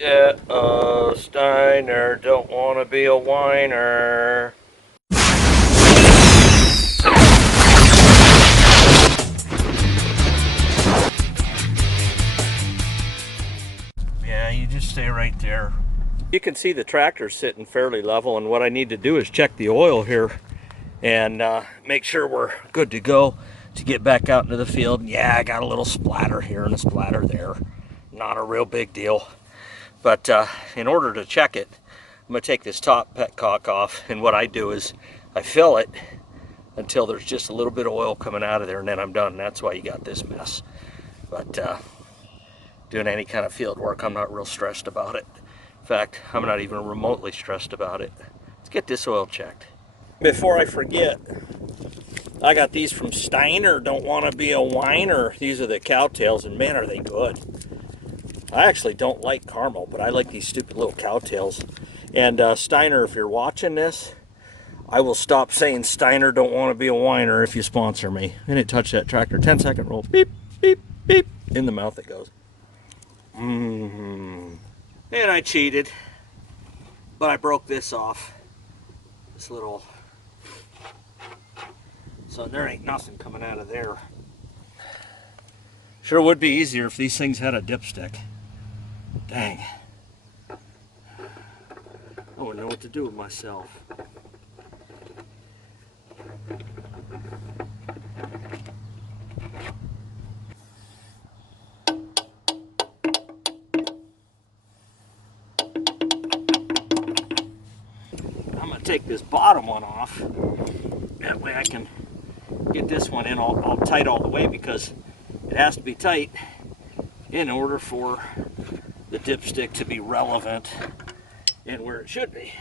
Yeah, Steiner, don't want to be a whiner. Yeah, you just stay right there. You can see the tractor sitting fairly level, and what I need to do is check the oil here and make sure we're good to go to get back out into the field. Yeah, I got a little splatter here and a splatter there. Not a real big deal. But in order to check it, I'm going to take this top petcock off, and what I do is I fill it until there's just a little bit of oil coming out of there, and then I'm done. That's why you got this mess. But doing any kind of field work, I'm not real stressed about it. In fact, I'm not even remotely stressed about it. Let's get this oil checked. Before I forget, I got these from Steiner, don't want to be a whiner. These are the cowtails, and man, are they good. I actually don't like caramel, but I like these stupid little cowtails. And Steiner, if you're watching this, I will stop saying Steiner don't want to be a whiner if you sponsor me. And it touched that tractor. 10-second roll. Beep, beep, beep. In the mouth it goes. And I cheated. But I broke this off. This little... So there ain't nothing coming out of there. Sure would be easier if these things had a dipstick. Dang. I wouldn't know what to do with myself. I'm going to take this bottom one off. That way I can get this one in all tight all the way, because it has to be tight in order for the dipstick to be relevant and where it should be.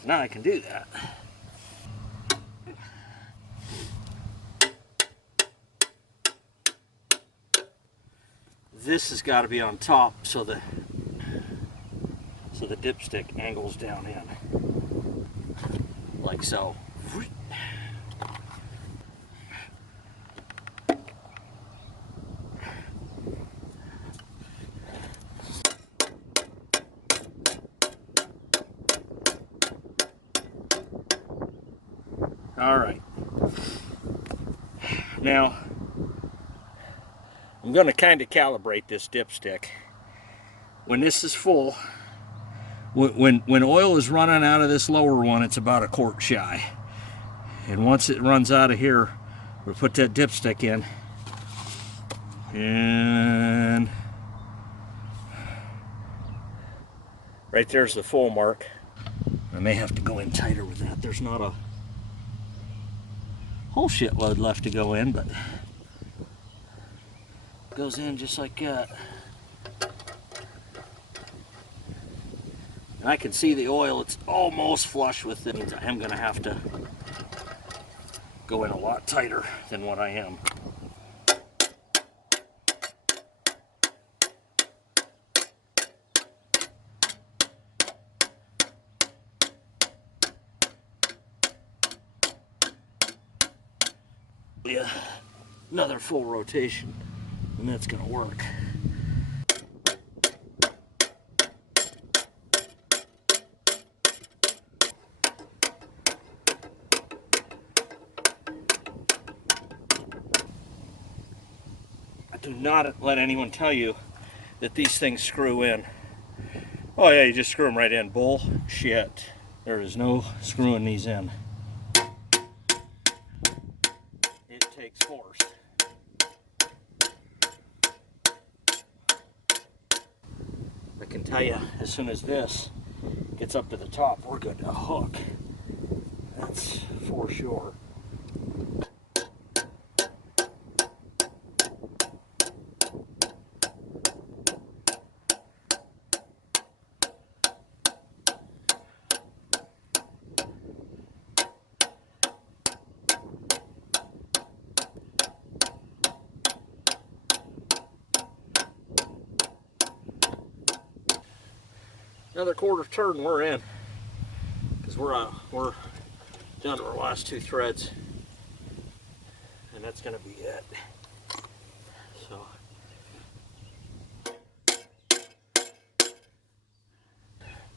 So now I can do that. This has got to be on top so the dipstick angles down in, like so. All right. Now, I'm going to kind of calibrate this dipstick. When this is full, when oil is running out of this lower one, it's about a quart shy. And once it runs out of here, we'll put that dipstick in. And right there's the full mark. I may have to go in tighter with that. There's not a whole shitload left to go in, but it goes in just like that. And I can see the oil, it's almost flush with it. I am going to have to go in a lot tighter than what I am. Yeah, another full rotation, and that's going to work. Do not let anyone tell you that these things screw in. Oh yeah, you just screw them right in. Bullshit. There is no screwing these in. It takes force. I can tell you, as soon as this gets up to the top, we're good to hook. That's for sure. Another quarter turn, we're in, because we're down to our last two threads, and that's going to be it. So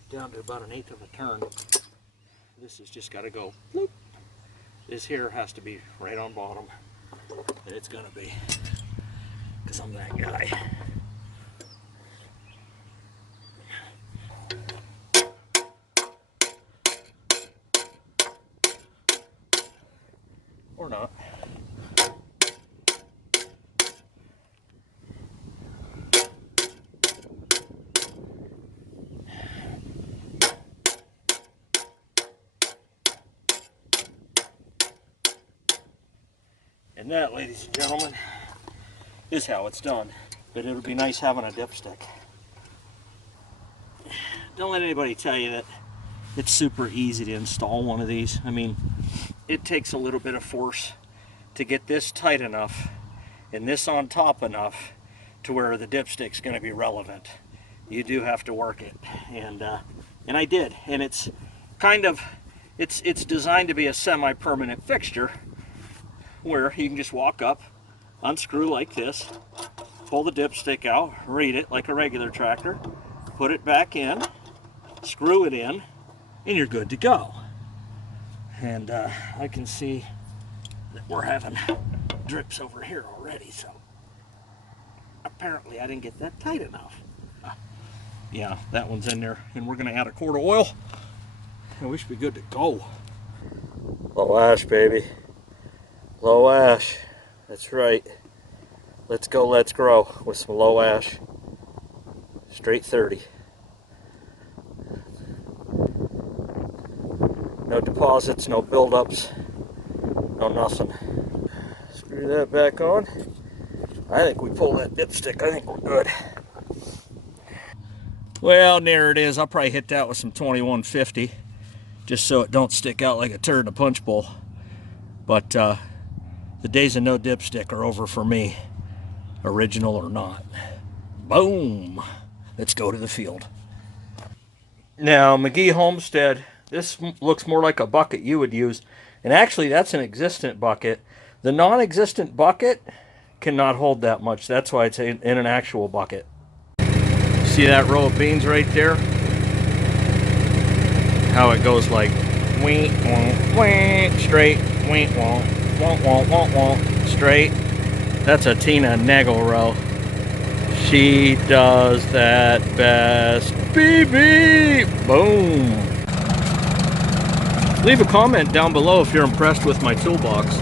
down to about 1/8 of a turn. This has just got to go bloop. This here has to be right on bottom, and it's gonna be, because I'm that guy. Or not. And that, ladies and gentlemen, is how it's done. But it'll be nice having a dipstick. Don't let anybody tell you that it's super easy to install one of these. I mean, it takes a little bit of force to get this tight enough and this on top enough to where the dipstick's going to be relevant. You do have to work it, and I did. And it's kind of, it's designed to be a semi-permanent fixture, where you can just walk up, unscrew like this, pull the dipstick out, read it like a regular tractor, put it back in, screw it in, and you're good to go. And I can see that we're having drips over here already, so apparently I didn't get that tight enough. Yeah, that one's in there, and we're going to add a quart of oil, and we should be good to go. Low ash, baby. Low ash, that's right. Let's go, let's grow with some low ash. Straight 30. No deposits, no buildups, no nothing. Screw that back on. I think we pull that dipstick, I think we're good. Well, there it is. I'll probably hit that with some 2150, just so it don't stick out like a turd in a punch bowl. But the days of no dipstick are over for me, original or not. Boom! Let's go to the field. Now, McGee Homestead, this looks more like a bucket you would use. And actually, that's an existent bucket. The non-existent bucket cannot hold that much. That's why it's in an actual bucket. See that row of beans right there? How it goes like, wink, wonk, wink, straight, wink, wonk. Won't, won't, won't, won't, straight. That's a Tina Nagel row. She does that best. Beep, beep. Boom. Leave a comment down below if you're impressed with my toolbox.